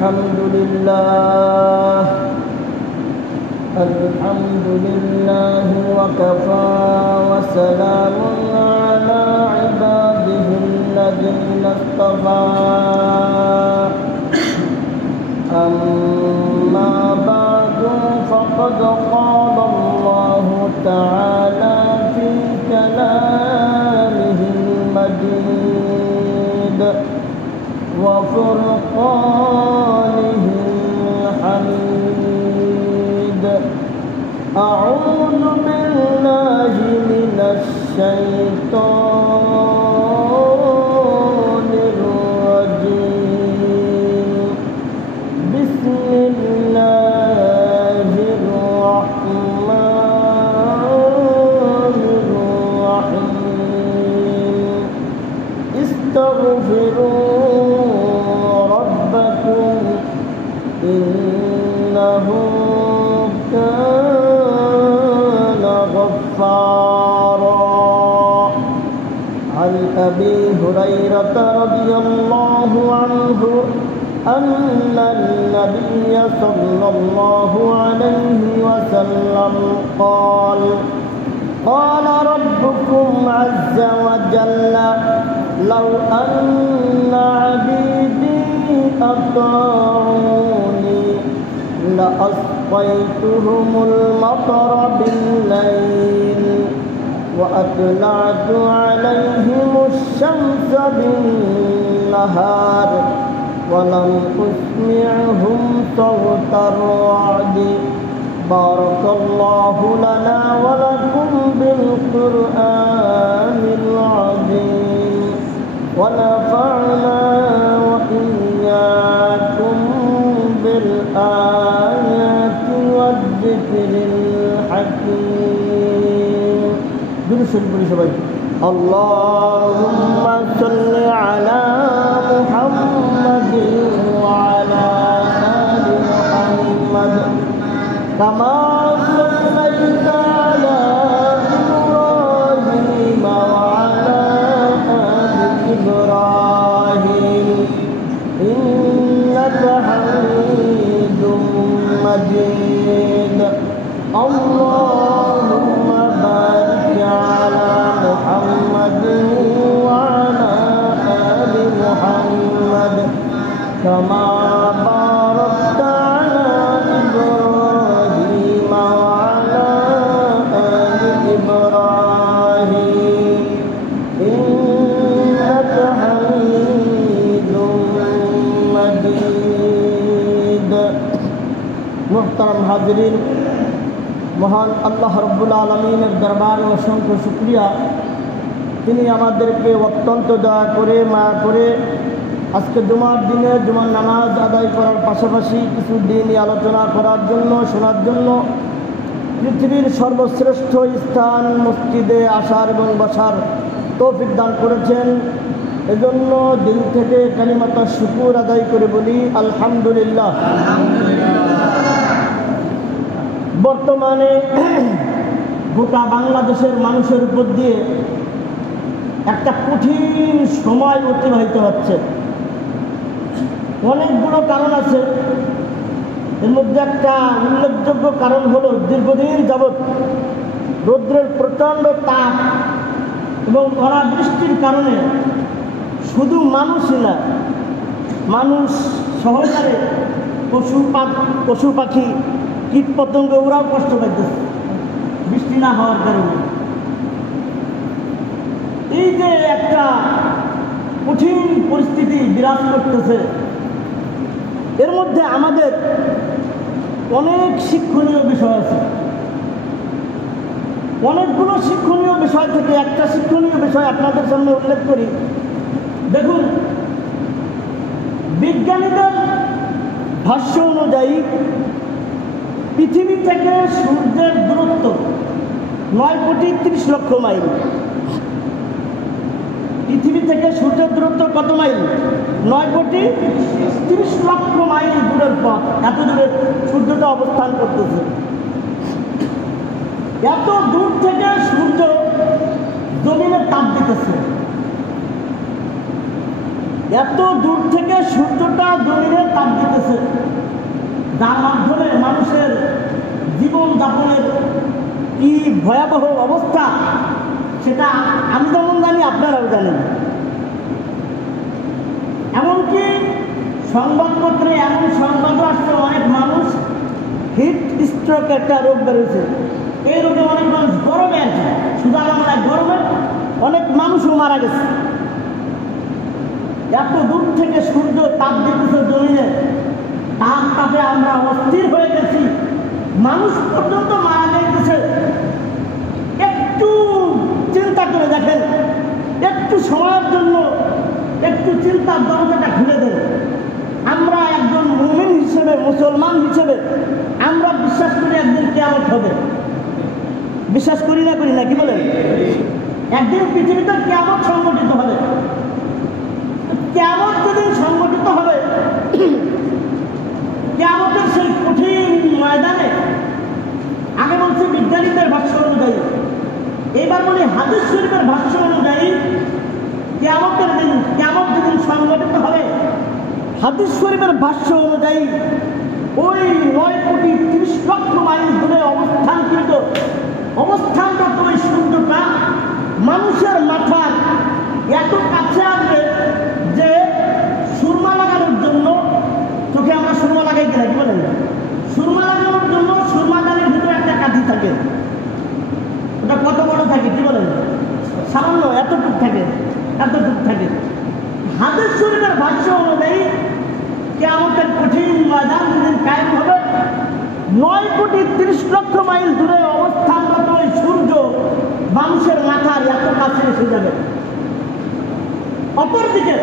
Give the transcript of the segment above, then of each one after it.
الحمد لله وكفى وسلام على عباده الذين اصطفى أما بعد فقد قال الله تعالى في كلامه المجيد وفرقانه الحميد أعوذ بالله من الشيطان الرجيم بسم الله الرحمن الرحيم استغفروا ربكم إنه كان غفارا عن أبي هريرة رضي الله عنه أن النبي صلى الله عليه وسلم قال ربكم عز وجل لو أن عبيدي أطاعوني لأسقيتهم المطر بالليل وأطلعت عليهم الشمس بالنهار ولم أسمعهم صوت الرعد بارك الله لنا ولكم بالقرآن العظيم ونفعنا وإياكم بالآيات والذكر الحكيم. اللهم صل على محمد وعلى آل محمد كما صليت على إبراهيم وعلى آل إبراهيم إنك حميد مجيد. اللهم بارك على محمد وعلى آل محمد كما باركت على إبراهيم وعلى آل إبراهيم إنك حميد مجيد. محترم हाज़रीन, মহান আল্লাহ রব্বুল আলামিনের দরবারে অসংখ্য শুকরিয়া। তিনি আমাদেরকে অত্যন্ত দয়া করে মায়া করে আজকে জুমার দিনে জুমার নামাজ আদায় করার পাশাপাশি কিছু দিনই আলোচনা করার জন্য শোনার জন্য পৃথিবীর সর্বশ্রেষ্ঠ স্থান মসজিদে আসার এবং বসার তৌফিক দান করেছেন। এজন্য দিল থেকে কালিমাতুশ শুকর আদায় করে বলি আলহামদুলিল্লাহ। বর্তমানে গোটা বাংলাদেশের মানুষের উপর দিয়ে একটা কঠিন সময় অতিবাহিত হচ্ছে। অনেকগুলো কারণ আছে, এর মধ্যে একটা উল্লেখযোগ্য কারণ হলো দীর্ঘদিন যাবৎ রৌদ্রের প্রচণ্ড তাপ এবং অনাবৃষ্টির কারণে শুধু মানুষই না, মানুষ সহকারে পশু পাখি কীট পতঙ্গ ওরাও কষ্ট পাইতেছে বৃষ্টি না হওয়ার কারণে। এই যে একটা কঠিন পরিস্থিতি বিরাজ করতেছে, এর মধ্যে আমাদের অনেক শিক্ষণীয় বিষয় আছে। অনেকগুলো শিক্ষণীয় বিষয় থেকে একটা শিক্ষণীয় বিষয় আপনাদের সামনে উল্লেখ করি। দেখুন, বিজ্ঞানীদের ভাষ্য অনুযায়ী পৃথিবী থেকে সূর্যের দূরত্ব 9,30,00,000 মাইল। পৃথিবী থেকে সূর্যের দূরত্ব কত মাইল? 9,30,00,000 মাইল দূরের পথ। এত দূরে সূর্যটা অবস্থান করতেছে। এত দূর থেকে সূর্য জমিনে তাপ দিতেছে। এত দূর থেকে সূর্যটা জমিনে তাপ দিতেছে, যার মাধ্যমে মানুষের জীবন যাপনের কি ভয়াবহ অবস্থা সেটা আমি যেমন জানি আপনারাও জানেন। এমনকি সংবাদপত্রে এমন সংবাদও আসছে, অনেক মানুষ হিট স্ট্রোক একটা রোগ বেরোছে, এই রোগে অনেক মানুষ গরমে আছে, শুধু আমরা গরমে অনেক মানুষও মারা গেছে। এত দূর থেকে সূর্য তাপ দিতেছে জমিনে, তার তাপে আমরা অস্থির হয়ে গেছি, মানুষ পর্যন্ত মারা যাইতেছে। একটু চিন্তা করে দেখেন, একটু সময়ের জন্য একটু চিন্তার দরজাটা খুলে দেন। আমরা একজন মুমিন হিসেবে, মুসলমান হিসেবে আমরা বিশ্বাস করি একদিন কিয়ামত হবে, বিশ্বাস করি না কি বলেন? একদিন পৃথিবীতে কিয়ামত সংগঠিত হবে। কিয়ামত যেদিন সংগঠিত হবে, কিয়ামতের সেই কঠিন ময়দানে, আগে বলছি বিজ্ঞানীদের ভাষ্য অনুযায়ী, এবার বলি হাদিস শরীফের ভাষ্য অনুযায়ী, কিয়ামতের দিন, কিয়ামত যেদিন সংগঠিত হবে, হাদিস শরীফের ভাষ্য অনুযায়ী ওই 9,30,00,000 মাইল দূরে অবস্থানরত ওই সূর্যটা মানুষের মাথার এত কাছে আসবে যে সুরমা লাগানোর জন্য, চোখে আমরা সুরমা লাগাই কিনা কি বলেন, সুরমা লাগানোর জন্য সুরমাদানির ভিতরে একটা কাঠি থাকে, ওটা কত বড় থাকে কি বলেন, সামান্য এতটুক থাকে। হাদিস শরীফের ভাষ্য অনুযায়ী কিয়ামতের কঠিন ময়দান যেদিন কায়েম হবে, 9,30,00,000 মাইল দূরে অবস্থানরত ওই সূর্য মানুষের মাথার এত কাছে এসে যাবে। অপরদিকে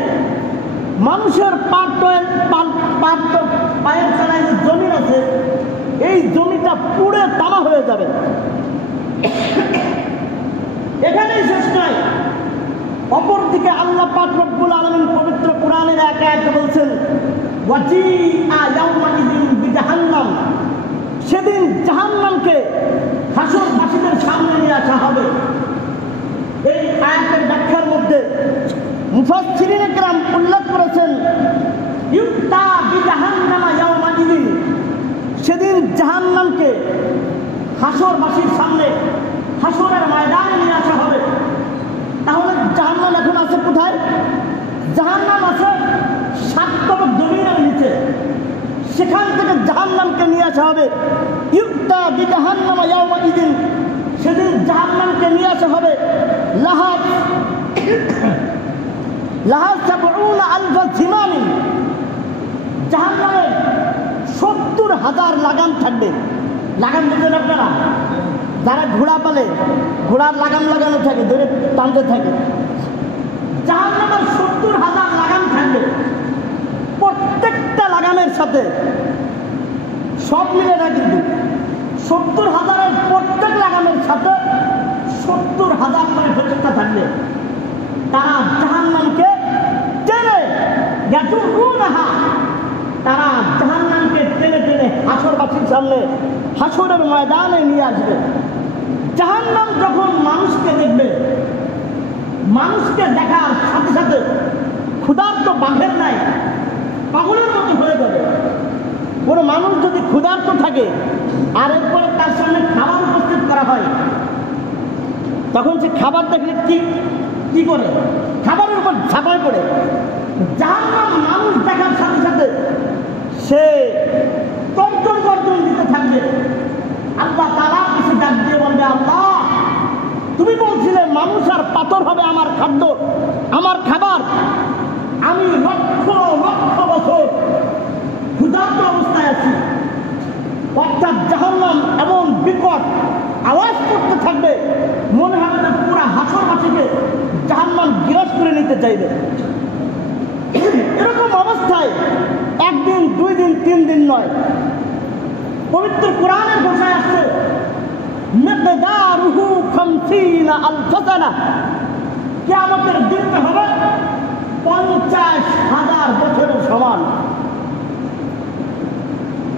মানুষের পায়ের তলায় যে জমি আছে, এই জমিটা পুড়ে তামা হয়ে যাবে। এখানেই শেষ নয়, অপরদিকে আল্লাহ পাক রব্বুল আলামিন পবিত্র কোরআনের এক আয়াতে বলছেন, ওয়াজিআ ইয়াওমাইযিন বিজাহান্নাম, সেদিন জাহান্নামকে হাসরবাসীদের সামনে নিয়ে আসা হবে। এই আয়াতের ব্যাখ্যার মধ্যে মুফাসসিরিনে কেরাম উল্লেখ করেছেন, ইউতা বিজাহান্নামা ইয়াওমাইযিন, সেদিন জাহান্নামকে হাসরবাসীর সামনে, হাসরের ময়দানে নিয়ে আসা হবে। তাহলে জাহান্নাম এখন আছে কোথায়? জাহান্নাম আছে 7 তবক জমিনের নিচে, সেখান থেকে জাহান্নামকে নিয়ে আসা হবে। ইউতা বিজাহান্নামা ইয়াওমাইযিন, সেদিন জাহান্নামকে নিয়ে আসা হবে লাহা 70,000 জিমামিন, জাহান্নামে 70,000 লাগাম থাকবে। লাগাম বুঝেন আপনারা? যারা ঘোড়া পালে, ঘোড়ার লাগাম লাগানো থাকে, ধরে টানতে থাকে, জাহান্নামের 70,000 লাগাম থাকবে। প্রত্যেকটা লাগামের সাথে, সব মিলে না কিন্তু, 70,000-এর প্রত্যেক লাগামের সাথে 70,000 করে ফেরেশতা থাকবে। তারা জাহান্নামকে টেনে, তারা জাহান্নামকে টেনে টেনে হাসরবাসীর সামনে, হাসরের ময়দানে নিয়ে আসবে। জাহান্নাম যখন মানুষকে দেখবে, মানুষকে দেখার সাথে সাথে ক্ষুধার্ত বাঘের নাই পাগলের মতো হয়ে যাবে। কোনো মানুষ যদি ক্ষুধার্ত থাকে আর এরপরে তার সামনে খাবার উপস্থিত করা হয়, তখন সে খাবার দেখলে কি করে? খাবারের উপর ঝাঁপায় পড়ে। জাহান্নাম মানুষ দেখার সাথে সাথে সে গর্জন দিতে থাকবে। আল্লাহ তাআলা কিছু ডাক দিয়ে বলবে, আল্লাহ তুমি বলছিলে মানুষ আর পাথর হবে আমার খাদ্য, আমার খাবার। আমি লক্ষ লক্ষ বছর ক্ষুধার্ত অবস্থায় আছি। অর্থাৎ জাহান্নাম এমন বিকট আওয়াজ করতে থাকবে, মনে হবে না পুরা হাসরবাসীকে জাহান্নাম গিরাস করে নিতে চাইবে। এরকম অবস্থায় 1 দিন 2 দিন 3 দিন নয়, পবিত্র কোরআনের ভাষায় আসছে, মিকদারুহু 50,000 সানা, কিয়ামতের দিনটা হবে 50,000 বছরের সমান।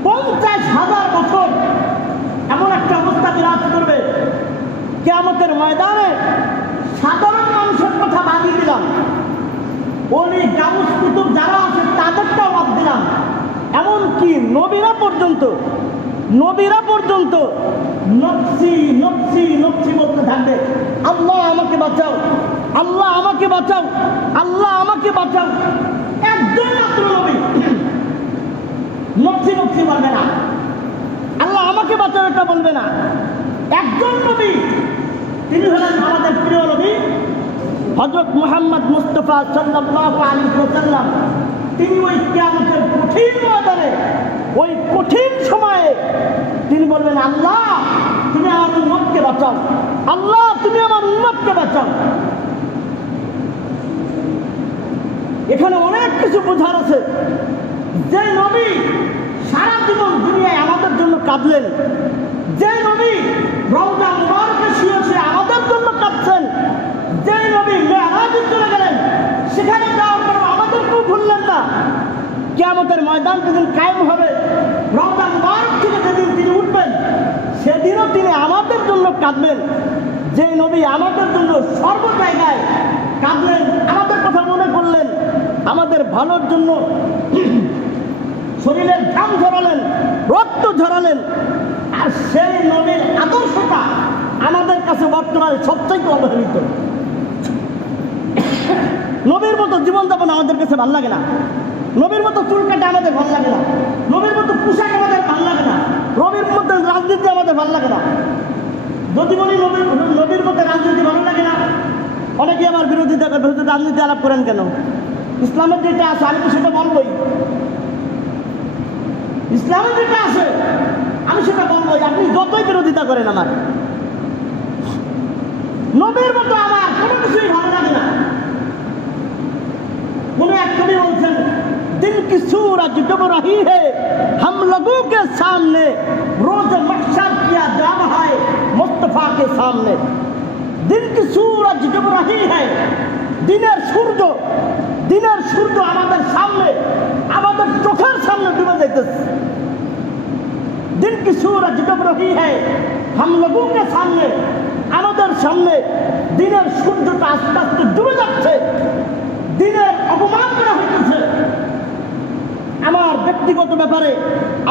50,000 বছর এমন একটা অবস্থা বিরাজ করবে কিয়ামতের ময়দানে। সাধারণ মানুষের কথা বাদ দিলাম, ওলি গাউস কুতুব যারা আছে তাদেরটাও বাদ দিলাম, এমনকি নবীরা পর্যন্ত নফসি নফসি নফসি বলতে থাকবে, আল্লাহ আমাকে বাঁচাও, আল্লাহ আমাকে বাঁচাও, আল্লাহ আমাকে বাঁচাও। একজন মাত্র নবী নফসি নফসি বলবে না, আল্লাহ আমাকে বাঁচাও এটা বলবে না। একজন নবী, তিনি হলেন আমাদের প্রিয় নবী হযরত মুহাম্মদ মুস্তাফা সাল্লাল্লাহু আলাইহি ওয়াসাল্লাম। তিনি ওই কিয়ামতের কঠিন ময়দানে, ওই কঠিন সময়ে তিনি বলবেন, আল্লাহ তুমি আমার উম্মতকে বাঁচাও, আল্লাহ তুমি আমার উম্মতকে বাঁচাও। এখানে অনেক কিছু বোঝার আছে। যে নবী সারা জীবন দুনিয়ায় আমাদের জন্য কাঁদলেন, যে নবী রওজা মুবারকে শুয়ে শুয়ে আমাদের জন্য কাঁদছেন, যে নবী মেরাজে চলে গেলেন, সেখানে যাওয়ার পর আমাদেরকেও ভুললেন না। কিয়ামতের ময়দান যেদিন কায়েম হবে, রওজা মুবারক থেকে যেদিন তিনি উঠবেন, সেদিনও তিনি আমাদের জন্য কাঁদবেন। যে নবী আমাদের জন্য সর্ব জায়গায় কাঁদলেন, আমাদের কথা মনে করলেন, আমাদের ভালোর জন্য শরীরের ঘাম ঝরালেন, রক্ত ঝরালেন, আর সেই নবীর আদর্শটা আমাদের কাছে বর্তমানে সবচেয়ে অবহেলিত। নবীর মতো জীবনযাপন আমাদের কাছে ভালো লাগে না, নবীর মতো চুল কাটা আমাদের ভালো লাগে না, নবীর মতো পোশাক আমাদের ভালো লাগে না, নবীর মতো রাজনীতি আমাদের ভালো লাগে না। যদি বলি নবীর মতো রাজনীতি ভালো লাগে না, অনেকে আমার বিরোধিতা রাজনীতি আলাপ করেন কেন? ইসলামের যেটা আছে আমি তো সেটা বলবই, ইসলামের যেটা আছে আমি সেটা বলবই। আপনি যতই বিরোধিতা করেন আমার, নবীর মতো আমার কোনো কিছুই ভালো লাগে না। কোন এক কবি বলছেন, দিন কি सूरज डूब रही है हम लोगों के सामने, रोज महशर किया जा रहा है मुस्तफा के सामने। दिन की सूरज डूब रही है, দিনের সূর্য আমাদের সামনে, আমাদের চোখের সামনে ডুবে যাইতেছে। दिन की सूरज डूब रही है हम लोगों के सामने, আমাদের সামনে দিনের সূর্যটা আস্তে আস্তে ডুবে যাচ্ছে, দিনের অপমান করা হইতেছে। আমার ব্যক্তিগত ব্যাপারে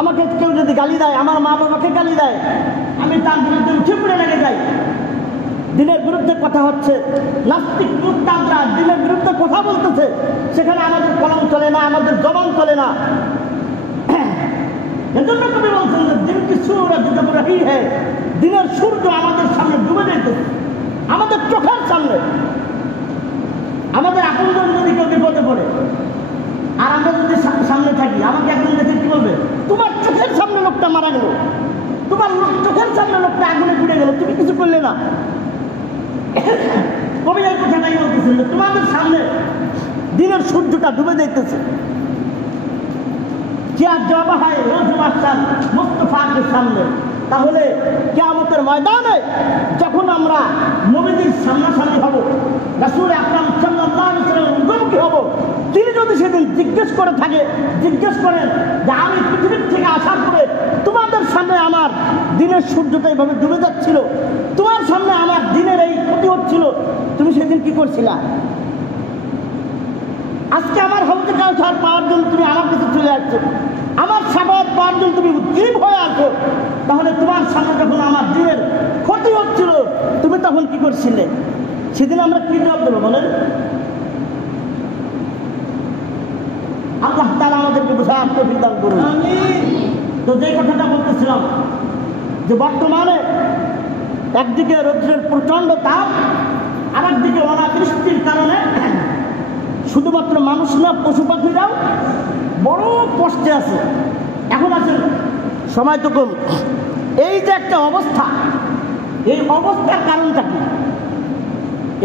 আমাকে কেউ যদি গালি দেয়, আমার মা বাবাকে গালি দেয়, আমি তার বিরুদ্ধে উঠে পড়ে লেগে যাই। দিনের বিরুদ্ধে কথা হচ্ছে, নাস্তিক মুরতাদরা দিনের বিরুদ্ধে কথা বলতেছে, সেখানে আমাদের কলম চলে না, আমাদের জবান চলে না। এজন্য কবি বলছেন যে দিন কি সূরজ ডুব রহি হ্যায়, দিনের সূর্য আমাদের সামনে ডুবে যাইতেছে, আমাদের চোখের সামনে। আমাদের আপনজন যদি কেউ বিপদে পড়ে আর আমরা যদি সামনে থাকি, আমাকে একজন দেখে কি বলবে, তোমার চোখের সামনে লোকটা মারা গেল, তোমার চোখের সামনে লোকটা আগুনে পুড়ে গেল, তুমি কিছু করলে না। কবি এই কথাটাই বলতেছেন যে তোমাদের সামনে দিনের সূর্যটা ডুবে যাইতেছে। মুস্তাফাকে সামনে, তাহলে কিয়ামতের ময়দানে যখন আমরা নবীর সামনাসামনি হব, রাসূল আকরাম সাল্লাল্লাহু আলাইহি ওয়াসাল্লামের মুখোমুখি হব, তিনি যদি সেদিন জিজ্ঞেস করেন যে আমি পৃথিবীর থেকে আসার পরে তোমাদের সামনে আমার দিনের সূর্যটা এইভাবে ডুবে যাচ্ছিল, তোমার সামনে আমার দিনের এই ক্ষতি হচ্ছিল, তুমি সেদিন কি করছিলা? আজকে আমার হাউজে কাউসার পাওয়ার জন্য তুমি আমার কাছে চলে আসছো, আমার সাফায়াত পাওয়ার জন্য তুমি উদ্গ্রীব হয়ে আসো, তাহলে তোমার সামনে যখন আমার দিনের ক্ষতি হচ্ছিল, তুমি তখন কি করছিলে? সেদিন আমরা কি জবাব দেবো বলেন? আল্লাহ তাআলা আমাদেরকে বোঝার তৌফিক দান করুন। তো যে কথাটা বলতেছিলাম যে বর্তমানে একদিকে রৌদ্রের প্রচন্ড তাপ, আর একদিকে অনাবৃষ্টির কারণে শুধুমাত্র মানুষ না, পশু পাখিরাও বড় কষ্টে আছে। এখন আছে সময় তো কম, এই যে একটা অবস্থা, এই অবস্থার কারণটা কি?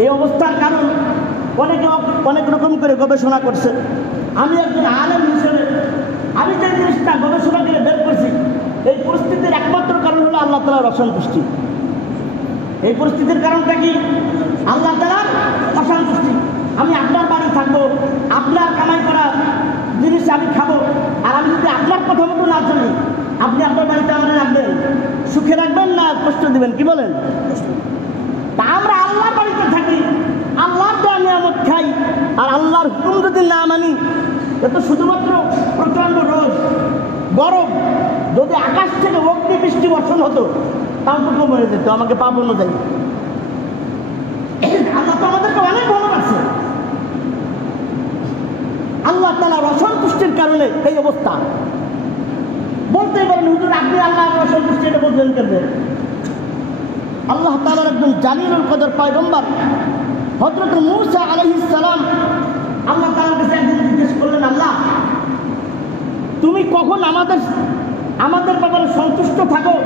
এই অবস্থার কারণ অনেকে অনেক রকম করে গবেষণা করছে। আমি একজন আলেম হিসেবে আমি যে জিনিসটা গবেষণা করে বের করছি, এই পরিস্থিতির একমাত্র কারণ হলো আল্লাহ তাআলার অসন্তুষ্টি। এই পরিস্থিতির কারণটা কি? আল্লাহ তাআলার অসন্তুষ্টি। আমি আপনার বাড়ি থাকবো, আপনার কামাই করা জিনিস আমি খাবো, আর আমি যদি আপনার কথা মতো না চলি, আপনি আপনার বাড়িতে আমাদের রাখবেন, সুখে রাখবেন না কষ্ট দিবেন? কি বলেন? তা আমরা আল্লাহর বাড়িতে থাকি, আল্লাহর দেওয়া নিয়ামত খাই, আর আল্লাহর হুকুম যদি না মানি, এত শুধুমাত্র প্রচণ্ড রোদ গরম, যদি আকাশ থেকে অগ্নি বৃষ্টি বর্ষণ হতো তাও তো কম হয়ে যেত আমাকে পাপ অনুযায়ী। আল্লাহ তো আমাদেরকে অনেক ভালোবাসে। আল্লাহ তাআলার অসন্তুষ্টির কারণে এই অবস্থা। বলতে পারেন হুজুর আপনি আল্লাহর অসন্তুষ্টি এটা বললেন কেন? আল্লাহ তাআলার একজন জালিলুল কদর পয়গম্বর হযরত মূসা আলাইহিস সালাম আল্লাহ তাআলার কাছে একদিন জিজ্ঞেস করলেন, আল্লাহ তুমি কখন আমাদের ব্যাপারে সন্তুষ্ট থাকো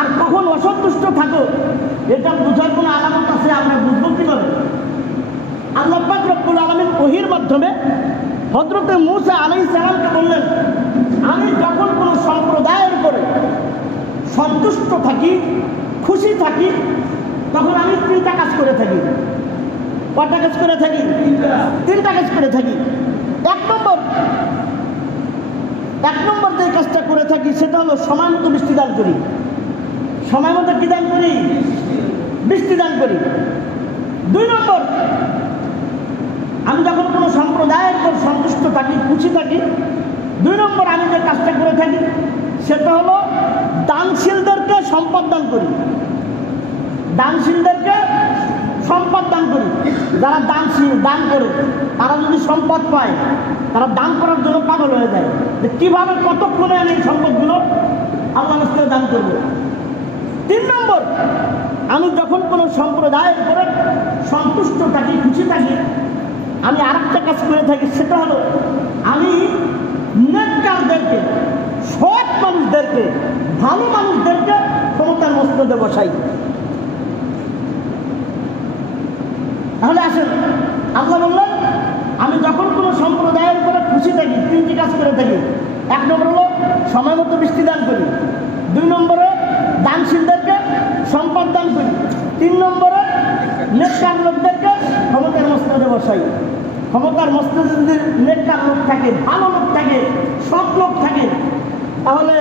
আর কখন অসন্তুষ্ট থাকো, এটা বোঝার কোনো আলামত আছে? আমরা বুঝবো কিভাবে? আল্লাহ পাক রব্বুল আলামিন ওহীর মাধ্যমে হযরত মূসা আলাইহিস সালামকে বললেন, আমি যখন কোনো সম্প্রদায়ের উপরে সন্তুষ্ট থাকি, খুশি থাকি, তখন আমি তিনটা কাজ করে থাকি। কয়টা কাজ করে থাকি? তিনটা কাজ করে থাকি। এক নম্বর যে কাজটা করে থাকি সেটা হলো সময় মতো বৃষ্টি দান করি। সময় মতো কি দান করি? বৃষ্টি দান করি। 2 নম্বর, আমি যখন কোনো সম্প্রদায়ের উপর সন্তুষ্ট থাকি, খুশি থাকি, 2 নম্বর আমি যে কাজটা করে থাকি সেটা হলো দানশীলদেরকে সম্পদ দান করি। দানশীলদেরকে সম্পদ দান করি। যারা দানশীল, দান করে, তারা যদি সম্পদ পায় তারা দান করার জন্য পাগল হয়ে যায় যে কীভাবে কতক্ষণে আমি এই সম্পদগুলো আল্লাহর রাস্তায় দান করব। 3 নম্বর, আমি যখন কোনো সম্প্রদায়ের উপরে সন্তুষ্ট থাকি, খুশি থাকি, আমি আরেকটা কাজ করে থাকি, সেটা হলো আমি নেককারদেরকে, সৎ মানুষদেরকে, ভালো মানুষদেরকে ক্ষমতার মসনদে বসাই। তাহলে আসেন, আল্লাহ বললেন আমি যখন কোনো সম্প্রদায়ের উপরে খুশি থাকি 3টি কাজ করে থাকি। 1 নম্বর হলো সময় মতো বৃষ্টি দান করি। 2 নম্বরে দানশীলদেরকে সম্পদ দান করি। 3 নম্বরে নেককার লোকদেরকে ক্ষমতার মসনদে বসাই। ক্ষমতার মসনদে যদি নেককার লোক থাকে, ভালো লোক থাকে, সৎ লোক থাকে, তাহলে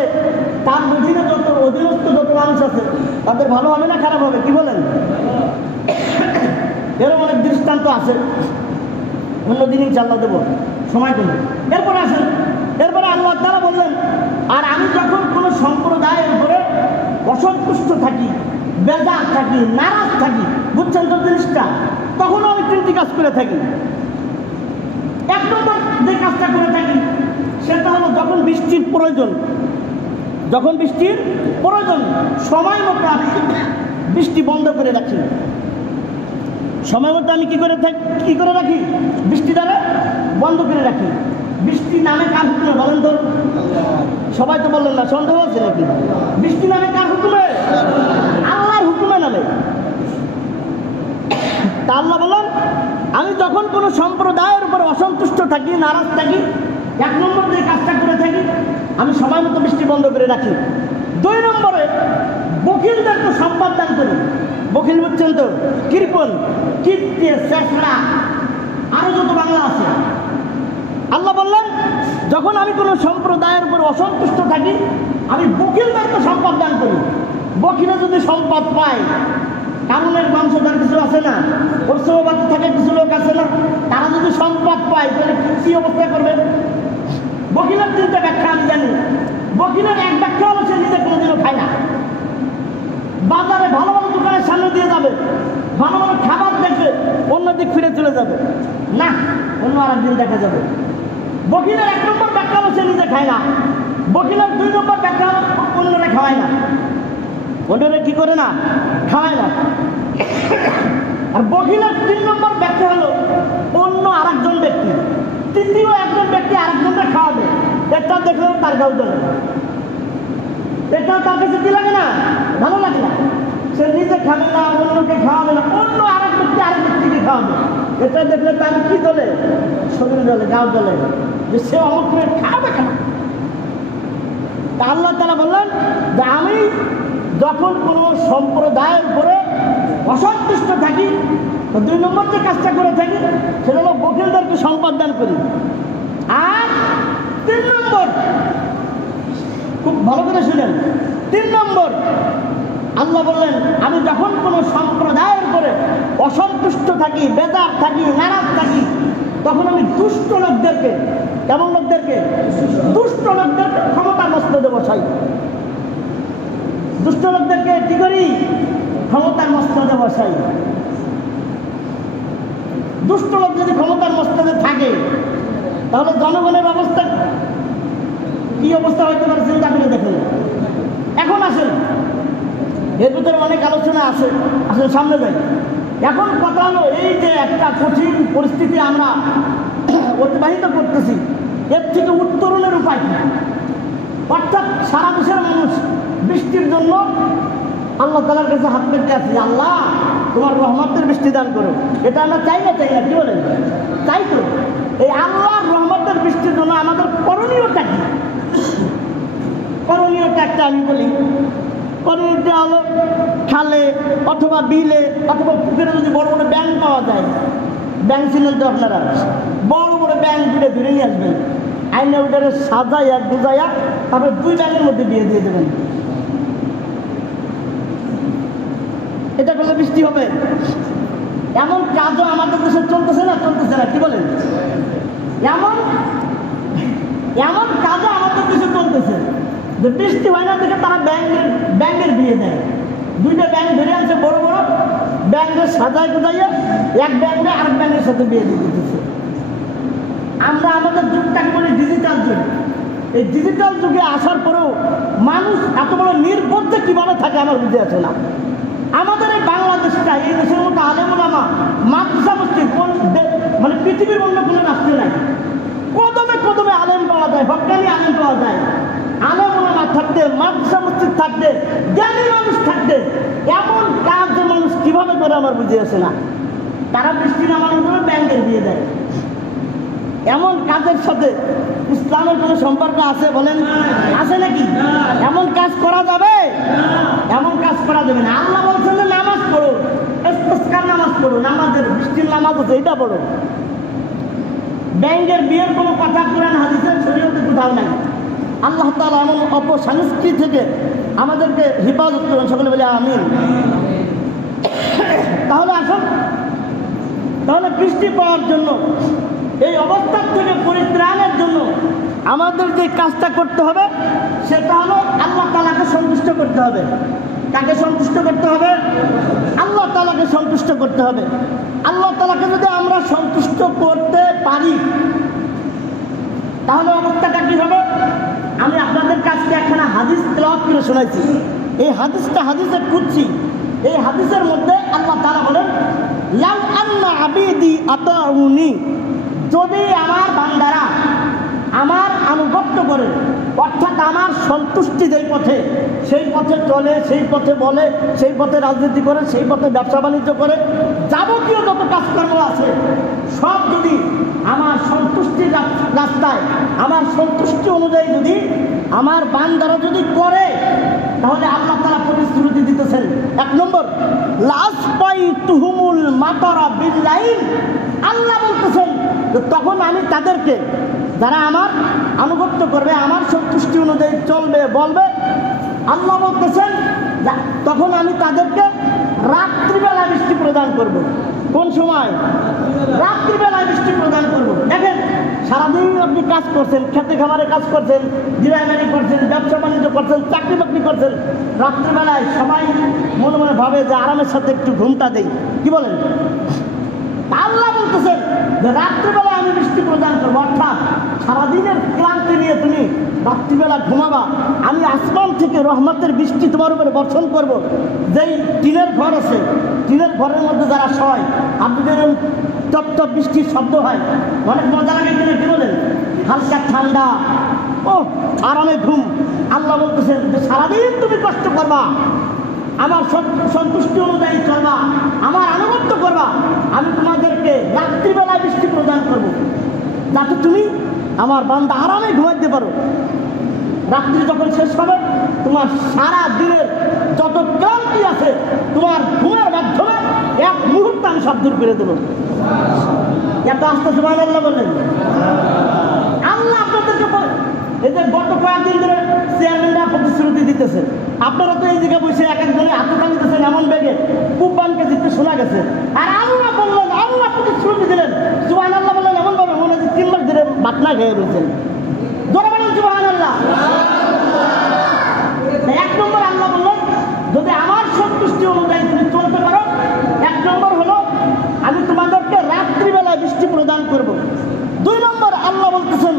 তার অধীনস্থ যত মানুষ আছে তাদের ভালো হবে না খারাপ হবে? কি বলেন? এরকম অনেক দৃষ্টান্ত আছে, অন্যদিন ইনশাআল্লাহ দেবো, সময় দেবো। এরপরে আল্লাহ তাআলা বললেন, আর আমি যখন কোনো সম্প্রদায়ের উপরে অসন্তুষ্ট থাকি, বেজার থাকি, নারাজ থাকি, বুঝছেন তো জিনিসটা, তখনও আমি 3টি কাজ করে থাকি। 1 নম্বর যে কাজটা করে থাকি সেটা হলো যখন বৃষ্টির প্রয়োজন, সময় মতো আমি বৃষ্টি বন্ধ করে রাখি। সময় মতো আমি কি করে রাখি? বৃষ্টি দ্বারা বন্ধ করে রাখি। বৃষ্টি নামে কার হুকুমে বলেন তো? সবাই তো বললেন না, সন্দেহ আছে নাকি? বৃষ্টি নামে কার হুকুমে? আল্লাহর হুকুমে নামে। তা আল্লাহ বলেন আমি যখন কোনো সম্প্রদায়ের উপর অসন্তুষ্ট থাকি, নারাজ থাকি, 1 নম্বর যে কাজটা করে থাকি আমি সময় মতো বৃষ্টি বন্ধ করে রাখি। 2 নম্বরে বখিলদেরকে সম্পদ দান করি। বখিল বুঝছেন তো? কৃপণ, কীর্তি, চেষ্টা, আরো যত বাংলা আছে। আল্লাহ বললেন যখন আমি কোনো সম্প্রদায়ের উপর অসন্তুষ্ট থাকি আমি বখিলদেরকে সম্পদ দান করি। বখিলে যদি সম্পদ পায়, কারণের বংশধর কিছু আছে না, ওর সৌভাগ্য থাকে কিছু লোক আছে না, তারা যদি সম্পদ পায় তাহলে কি অবস্থা করবে? বখিলের 3টা ব্যাখ্যা আমি জানি। বখিলের 1 ব্যাখ্যা হলো সে নিজে কোনোদিনও খায় না। বাজারে ভালো ভালো দোকানের সামনে দিয়ে যাবে, ভালো ভালো খাবার দেখবে, অন্যদিক ফিরে চলে যাবে, না অন্য আরেকদিন দেখা যাবে। বখিলের 1 নম্বর ব্যাখ্যা হলো সে নিজে খায় না। বখিলের 2 নম্বর ব্যাখ্যা হলো অন্যরা খাওয়ায় না। অন্যরা কি করে না? খাওয়ায় না। আর বখিলের 3 নম্বর ব্যাখ্যা হলো অন্য আরেকজন ব্যক্তি, তৃতীয় একজন ব্যক্তি আরেকজনকে খাওয়াবে, এটা দেখলেও তার গাও জ্বলে, এটা তার কাছে কি লাগে না? ভালো লাগে না। সে নিজে খাবে না, অন্যকে খাওয়াবে না, অন্য আরেক ব্যক্তি আরেক ব্যক্তিকে খাওয়াবে, এটা দেখলে তার কি জ্বলে? শরীর জ্বলে, গাও জ্বলে, যে সে অমুক করে খাওয়াবে কেন? তা আল্লাহ তাআলা বললেন যে আমি যখন কোনো সম্প্রদায়ের উপরে অসন্তুষ্ট থাকি 2 নম্বর যে কাজটা করে থাকি সেটা হলো বখিলদেরকে সম্পদ দান করি। আর 3 নম্বর, খুব ভালো করে শুনেন, 3 নম্বর আল্লাহ বললেন আমি যখন কোনো সম্প্রদায়ের উপরে অসন্তুষ্ট থাকি, বেজার থাকি, নারাজ থাকি, তখন আমি দুষ্ট লোকদেরকে, কেমন লোকদেরকে? দুষ্ট লোকদেরকে ক্ষমতার মস্তদে বসাই। দুষ্ট লোকদেরকে কি করি? ক্ষমতার মস্তদে বসাই। দুষ্ট লোক যদি ক্ষমতার মস্তদে থাকে তাহলে জনগণের অবস্থা কি অবস্থা হইতে পারে চিন্তা করে দেখুন। এখন আসেন, এর ভিতরে অনেক আলোচনা আছে, আসলে সামনে যাই। এখন কথা হলো, এই যে একটা কঠিন পরিস্থিতি আমরা অতিবাহিত করতেছি, এর থেকে উত্তরণের উপায় কি? অর্থাৎ সারা দেশের মানুষ বৃষ্টির জন্য আল্লাহ তাআলার কাছে হাত পেতে আছে, আল্লাহ তোমার রহমতের বৃষ্টি দান করো। এটা আমরা চাই না? চাই না? কি বলেন? চাই তো। এই আল্লাহর রহমতের বৃষ্টির জন্য আমাদের করণীয়টা কি? করণীয়টা একটা আমি বলি। করণীয়টা হলো, খালে অথবা বিলে অথবা পুকুরে যদি বড় বড় ব্যাঙ পাওয়া যায়, ব্যাঙ ছিলেন তো আপনারা, বড় বড় ব্যাঙ ধরে ধরে নিয়ে আসবেন, আইনে ওটারে সাজাইয়া গুজাইয়া তারপরে 2 ব্যাঙের মধ্যে দিয়ে দেবেন। এটা করলে বৃষ্টি হবে। এমন কাজও আমাদের দেশে চলতেছে না? চলতেছে না? কি বলেন? এমন কাজও আমাদের দেশে চলতেছে যে বৃষ্টি হয় না দেখে তারা ব্যাঙের বিয়ে দেয়। 2টা ব্যাঙ ধরে আনছে, বড় বড় ব্যাঙের সাজায় গুজাইয়া এক ব্যাঙে আরেক ব্যাঙের সাথে বিয়ে দিয়ে দিতেছে। আমরা আমাদের যুগটাকে বলি ডিজিটাল যুগ। এই ডিজিটাল যুগে আসার পরেও মানুষ এত বড় নির্বোধ কিভাবে থাকে আমার বুঝে আছে না। আমাদের এই বাংলাদেশটা, এই দেশের মতো আলেম ওলামা মাদ্রাসা মসজিদ মানে পৃথিবীর অন্য কোনো রাষ্ট্রে নাই। কদমে কদমে আলেম পাওয়া যায়, হক্কানি আলেম পাওয়া যায়। আলেম ওলামা থাকতে, মাদ্রাসা মসজিদ থাকতে, জ্ঞানী মানুষ থাকতে এমন কাজ যে মানুষ কিভাবে করে আমার বুঝে আসে না। তারা বৃষ্টি নামানোর জন্য ব্যাংকের দিয়ে দেয়। এমন কাজের সাথে ইসলামের কোনো সম্পর্ক আছে বলেন? আছে নাকি? এমন কাজ করা যাবে? এমন কাজ করা যাবে না। আল্লাহ বলছেন যে নামাজ পড়ো, ইস্তিসকার নামাজ পড়ো, নামাজের বৃষ্টির নামাজ আছে, এটা পড়ো। ব্যাংকের বিয়ের কোনো কথা কোরআন হাদিসের শরীয়তে কোথাও নাই। আল্লাহ তাআলা এমন অপসংস্কৃতি থেকে আমাদেরকে হেফাজত করবেন, সকলে বলে আমিন। তাহলে আসুন, তাহলে বৃষ্টি পাওয়ার জন্য, এই অবস্থার থেকে পরিত্রাণের জন্য আমাদের যে কাজটা করতে হবে সেটা হলো আল্লাহ তাআলাকে সন্তুষ্ট করতে হবে। কাকে সন্তুষ্ট করতে হবে? আল্লাহ তাআলাকে সন্তুষ্ট করতে হবে। আল্লাহ তাআলাকে যদি আমরা সন্তুষ্ট করতে পারি তাহলে অবস্থাটা কি হবে? আমি আপনাদের কাছে একখানা হাদিস তেলাওয়াত করে শোনাইছি। এই হাদিসটা হাদিসের কুদসি। এই হাদিসের মধ্যে আল্লাহ তাআলা বলেন, লাউ আন্না আবিদি আতাউনি, যদি আমার বান্দারা আমার আনুগত্য করে, অর্থাৎ আমার সন্তুষ্টি যেই পথে, সেই পথে চলে, সেই পথে বলে, সেই পথে রাজনীতি করে, সেই পথে ব্যবসা বাণিজ্য করে, যাবতীয় যত কাজকর্ম আছে সব যদি আমার সন্তুষ্টির রাস্তায়, আমার সন্তুষ্টি অনুযায়ী যদি আমার বান্দারা যদি করে, তাহলে আল্লাহ তাআলা প্রতিশ্রুতি দিতেছেন, 1 নম্বর, লাসপাইতুহুমুল মাতারা বিল্লাইল। আল্লাহ বলতেছেন যে তখন আমি তাদেরকে, যারা আমার আনুগত্য করবে, আমার সন্তুষ্টি অনুযায়ী চলবে, বলবে, আল্লাহ বলতেছেন তখন আমি তাদেরকে রাত্রিবেলা বৃষ্টি প্রদান করব। কোন সময়? রাত্রিবেলায় বৃষ্টি প্রদান করব। দেখেন, সারাদিন আপনি কাজ করছেন, খেতে খামারে কাজ করছেন, জিরায়মারি করছেন, ব্যবসা বাণিজ্য করছেন, চাকরি বাকরি করছেন, রাত্রিবেলায় সবাই মনে মনে ভাবে যে আরামের সাথে একটু ঘুমটা দেই। কি বলেন? আল্লাহ বলতেছেন যে রাত্রিবেলা আমি বৃষ্টি প্রদান করবো। অর্থাৎ সারাদিনের ক্লান্তি নিয়ে তুমি রাত্রিবেলা ঘুমাবা, আমি আসমান থেকে রহমতের বৃষ্টি তোমার উপরে বর্ষণ করব। যেই টিনের ঘর আছে, টিনের ঘরের মধ্যে যারা শয়, আপনি দেখেন টপ টপ বৃষ্টির শব্দ হয়, অনেক মজা লাগে কিনে। কি বলেন? হালকা ঠান্ডা, ও আরামে ঘুম। আল্লাহ বলতেছেন যে সারাদিন তুমি কষ্ট করবা, আমার সন্তুষ্টি অনুযায়ী চলবা, আমার আনুগত্য করবা, আমি তোমাদেরকে রাত্রিবেলায় বৃষ্টি প্রদান করব, যাতে তুমি আমার বান্দা আরামে ঘুমাইতে পারো। রাত্রি যখন শেষ হবে, তোমার সারা দিনের যত ক্লান্তি আছে তোমার ঘুমের মাধ্যমে 1 মুহূর্তে আমি সব দূর করে দেবো। এত আস্তে সুবহানাল্লাহ বললেন। আল্লাহ আপনাদেরকে বলে, এই যে গত কয়েকদিন ধরে চেয়ারম্যানরা প্রতিশ্রুতি দিতেছে, আপনারা তো এই জায়গায় বসে এক একজনের আত্মদান দিতেছেন এমন বেগে, কুব্বানকে জিততে শোনা গেছে। আর আল্লাহ বললেন, আল্লাহ প্রতিশ্রুতি দিলেন, সুবহানাল্লাহ বললেন, এমন ধোকা খেয়ে রয়েছেন। জোরে বলেন সুবহানাল্লাহ। এক নম্বর আল্লাহ বললেন যদি আমার সন্তুষ্টি অনুযায়ী তুমি চলতে পারো, এক নম্বর হলো আমি তোমাদেরকে রাত্রিবেলায় বৃষ্টি প্রদান করব। দুই নম্বর আল্লাহ বলতেছেন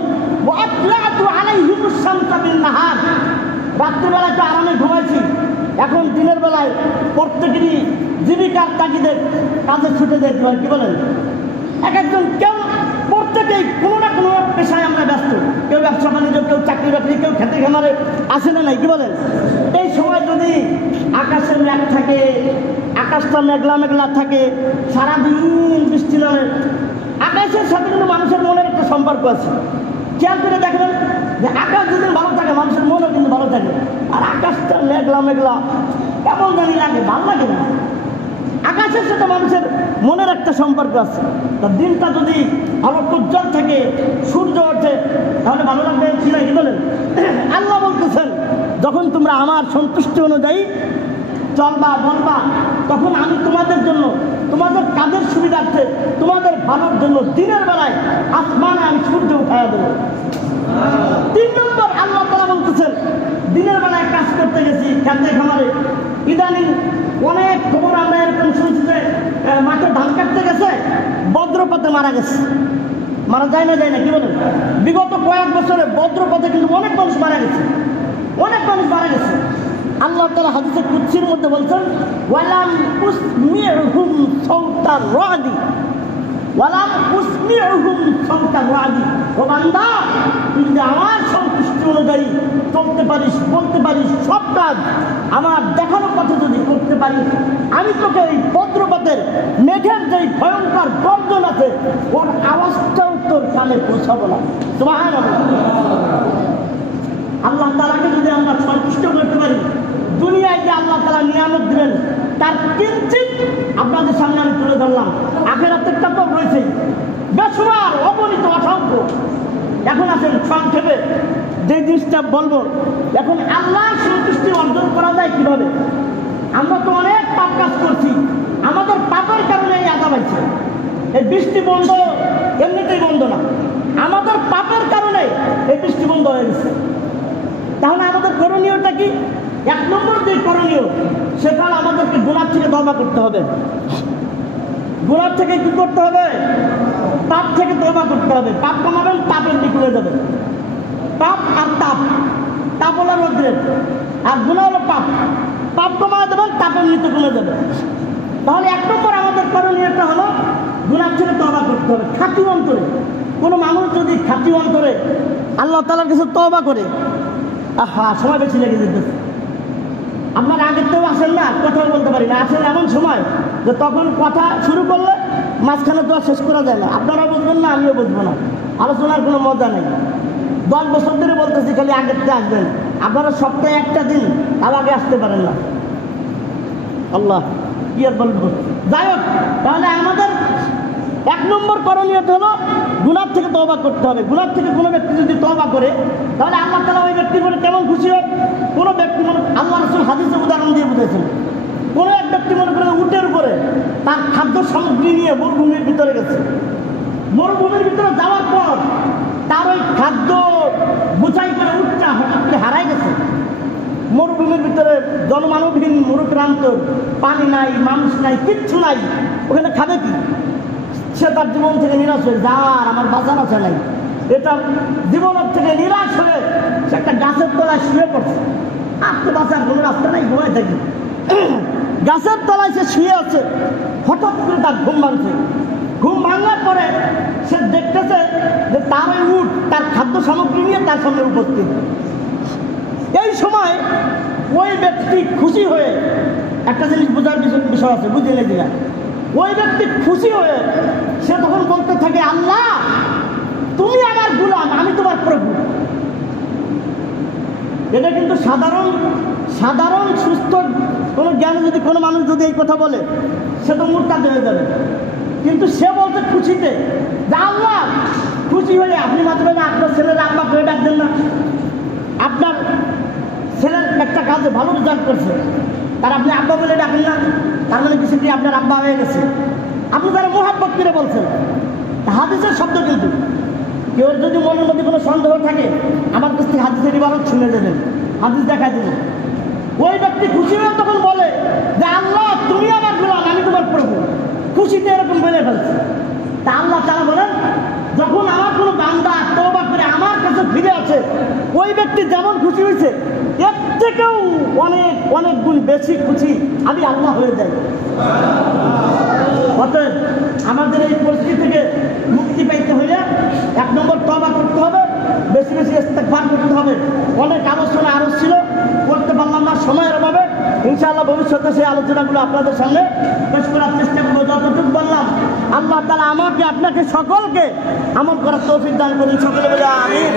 রাত্রিবেলায় তো আরামে ঘুমাইছি, এখন দিনের বেলায় প্রত্যেকেরই জীবিকার তাগিদে কাজে ছুটে যেতে হয়। কি বলেন? এক একজন কেউ প্রত্যেকেই কোনো না কোনো পেশায় আমরা ব্যস্ত, কেউ ব্যবসা বাণিজ্য, কেউ চাকরি বাকরি, কেউ খেতে খামারে আসে না নাই। কি বলেন? এই সময় যদি আকাশে মেঘ থাকে, আকাশটা মেঘলা মেঘলা থাকে, সারাদিন বৃষ্টি নামে, আকাশের সাথে কিন্তু মানুষের মনের একটা সম্পর্ক আছে। খেয়াল করে দেখবেন যে আকাশ যদি ভালো থাকে মানুষের মনও কিন্তু ভালো থাকে, আর আকাশটা মেঘলা মেঘলা কেমন জানি লাগে, ভালো লাগে না। আকাশের সাথে মানুষের মনের একটা সম্পর্ক আছে। তা দিনটা যদি আলো উজ্জ্বল থাকে, সূর্য ওঠে, তাহলে ভালো লাগবে কি না? কি বলেন? আল্লাহ বলতেছেন যখন তোমরা আমার সন্তুষ্টি অনুযায়ী চলবা বলবা, তখন আমি তোমাদের জন্য, তোমাদের কাজের সুবিধার্থে, তোমাদের ভালোর জন্য দিনের বেলায় আসমানে আমি সূর্য উঠাইয়া দেবো। তিন নম্বর আল্লাহ তাআলা বলতেছেন দিনের বেলায় কাজ করতে গেছি খেতে খামারে, ইদানিং অনেক খবর আমরা এরকম শুনছি যে মাঠে ধান কাটতে গেছে, বজ্রপাতে মারা গেছে। মারা যায় না? যায় না? কি বলেন? বিগত কয়েক বছরে বজ্রপাতে কিন্তু অনেক মানুষ মারা গেছে, অনেক মানুষ মারা গেছে। আল্লাহ তাআলা হাদিসে কুদসির মধ্যে বলছেন ওয়ালাম উসমিউহুম সাওতার রাদি, ওয়ালাম উসমিউহুম সাওতার রাদি। ও বান্দা, তুই যদি আমার সন্তুষ্টি অনুযায়ী চলতে পারিস, বলতে পারিস, সব কাজ আমার দেখানো কথা যদি করতে পারিস, আমি তোকে এই বজ্রপাতের মেঘের যেই ভয়ঙ্কর গর্জন আছে ওর আওয়াজটাও তোর কানে পৌঁছাবো না। সুবহানাল্লাহ। আল্লাহ তাআলাকে যদি আমরা সন্তুষ্ট করতে পারি, দুনিয়ায় যে আল্লাহ তাআলা নিয়ামত দিলেন তার কিঞ্চিত আপনাদের সামনে আমি তুলে ধরলাম। আখিরাতেরটা তো রয়েছেই, বেশুমার, অগণিত, অসংখ্য। এখন আসেন সংক্ষেপে যে জিনিসটা বলবো, এখন আল্লাহর সন্তুষ্টি অর্জন করা যায় কিভাবে? আমরা তো অনেক পাপ কাজ করছি, আমাদের পাপের কারণে এই আযাব হয়েছে। এই বৃষ্টি বন্ধ এমনিতেই বন্ধ না, আমাদের পাপের কারণে এই বৃষ্টি বন্ধ হয়ে গেছে। তাহলে আমাদের করণীয়টা কি? এক নম্বর যে করণীয়, সেটা আমাদেরকে গুনাহ থেকে তওবা করতে হবে। গুনাহ থেকে কি করতে হবে? পাপ থেকে তওবা করতে হবে। পাপ কমাবেন, পাপের দিকে হয়ে যাবে। পাপ আর তাপ, তাপ হলো রোদ্রের, আর গুনাহ হলো পাপ। পাপ কমায় দেবেন, তাপের মৃত্যু কমে যাবে। তাহলে এক নম্বর আমাদের করণীয়টা হলো গুনাহ থেকে তওবা করতে হবে খাঁটি অন্তরে। কোনো মানুষ যদি খাঁটি অন্তরে আল্লাহ তাআলার কাছে তওবা করে, আহা সময় বেশি লেগে যেতেছে। আপনার আগের তো আসেন না, কথাও বলতে পারি না। আসেন এমন সময় যে তখন কথা শুরু করলে মাঝখানে তো আর শেষ করা যায় না। আপনারাও বুঝবেন না, আমিও বুঝবো না, আলোচনার কোনো মজা নেই। 10 বছর ধরে বলতেছি খালি আগেরটা আসবেন, আপনারা সপ্তাহে একটা দিন আর আগে আসতে পারেন না। আল্লাহ কি আর বলবো। যাই হোক, তাহলে আমাদের এক নম্বর করণীয় হলো গুনাহ থেকে তওবা করতে হবে। গুনাহ থেকে কোনো ব্যক্তি যদি তওবা করে, তাহলে আল্লাহ তাআলা ওই ব্যক্তির উপরে কেমন খুশি হয়? কোনো ব্যক্তি মনে, আল্লাহ রাসূল হাদিসে উদাহরণ দিয়ে বুঝেছেন, কোনো এক ব্যক্তি মনে করে উটের উপরে তার খাদ্য সামগ্রী নিয়ে মরুভূমির ভিতরে গেছে। মরুভূমির ভিতরে যাওয়ার পর তার ওই খাদ্য বোঝাই করে উটটা হঠাৎ করে হারাই গেছে। মরুভূমির ভিতরে জনমানবহীন, মরুক্রান্ত, পানি নাই, মানুষ নাই, কিচ্ছু নাই, ওখানে খাবে কি? সে তার জীবন থেকে নিরাশ হয়ে, যার আমার বাঁচার আছে নাই, এটা জীবনের থেকে নিরাশ হয়ে সে একটা গাছের তলায় শুয়ে পড়ছে। আর তো বাঁচার কোনো রাস্তা নাই, ঘুমায় থাকি। গাছের তলায় সে শুয়ে আছে, হঠাৎ করে তার ঘুম ভাঙছে। ঘুম ভাঙার পরে সে দেখতেছে যে তার ওই উট তার খাদ্য সামগ্রী নিয়ে তার সামনে উপস্থিত। এই সময় ওই ব্যক্তি খুশি হয়ে, একটা জিনিস বোঝার বিষয় আছে, বুঝে নেই দিলা, ওই ব্যক্তি খুশি হয়ে সে তখন বলতে থাকে, আল্লাহ তুমি আমার গোলাম, আমি তোমার প্রভু। এটা কিন্তু সাধারণ সুস্থ কোনো জ্ঞানে যদি কোনো মানুষ যদি এই কথা বলে, সে তো মুরতাদ হয়ে যাবে। কিন্তু সে বলছে খুশিতে, যে আল্লাহ খুশি হয়ে আপনি মাত্র আপনার ছেলের আব্বা করে ডাকবেন না? আপনার ছেলের একটা কাজে ভালো রেজাল্ট করছে, তার আপনি আব্বা বলে ডাকেন না? তার মানে কিছু কি আপনার আব্বা হয়ে গেছে? আপনি তারা মোহাব্বত করে বলছেন, হাদিসের শব্দ কিন্তু কেউ যদি মনের মধ্যে কোনো সন্দেহ থাকে আমার কাছ থেকে হাদিসের ইবারত শুনে দেবেন, হাদিস দেখা দেবেন। ওই ব্যক্তি খুশি হয়ে তখন বলে যে আল্লাহ তুমি আমার গোলাম, আমি তোমার প্রভু। খুশিতে এরকম বলে ফেলছে। তা আল্লাহ তাআলা বলেন যখন আমার কোনো বান্দা তওবা করে আমার কাছে ফিরে আসে, ওই ব্যক্তি যেমন খুশি হয়েছে এর থেকেও অনেক অনেক গুণ বেশি খুশি আমি আল্লাহ হয়ে যাই। অতএব আমাদের এই পরিস্থিতি থেকে মুক্তি পাইতে হলে 1 নম্বর তওবা করতে হবে, বেশি বেশি ইস্তেগফার করতে হবে। অনেক আলোচনা আরো ছিল, করতে পারলাম না সময়ের অভাবে। ইনশাআল্লাহ ভবিষ্যতে সেই আলোচনাগুলো আপনাদের সামনে পেশ করার চেষ্টা করবো। যতটুকু বললাম আল্লাহ তাআলা আমাকে আপনাকে সকলকে আমল করার তৌফিক দান করুন। সকলে বলে আমিন।